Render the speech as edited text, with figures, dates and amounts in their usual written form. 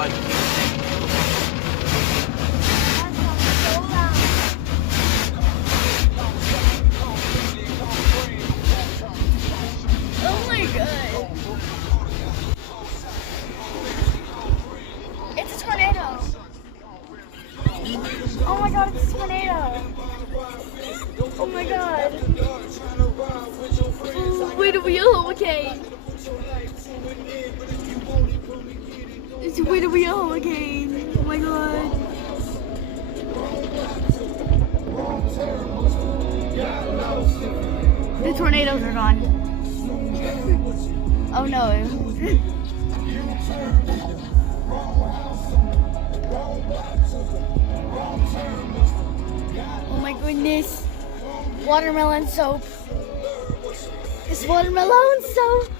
Oh my god. It's a tornado. Oh my god, it's a tornado. Oh my god. Wait, a real hurricane. It's way to be a hurricane. Oh my god. The tornadoes are gone. Oh no. Oh my goodness. Watermelon soap. It's watermelon soap.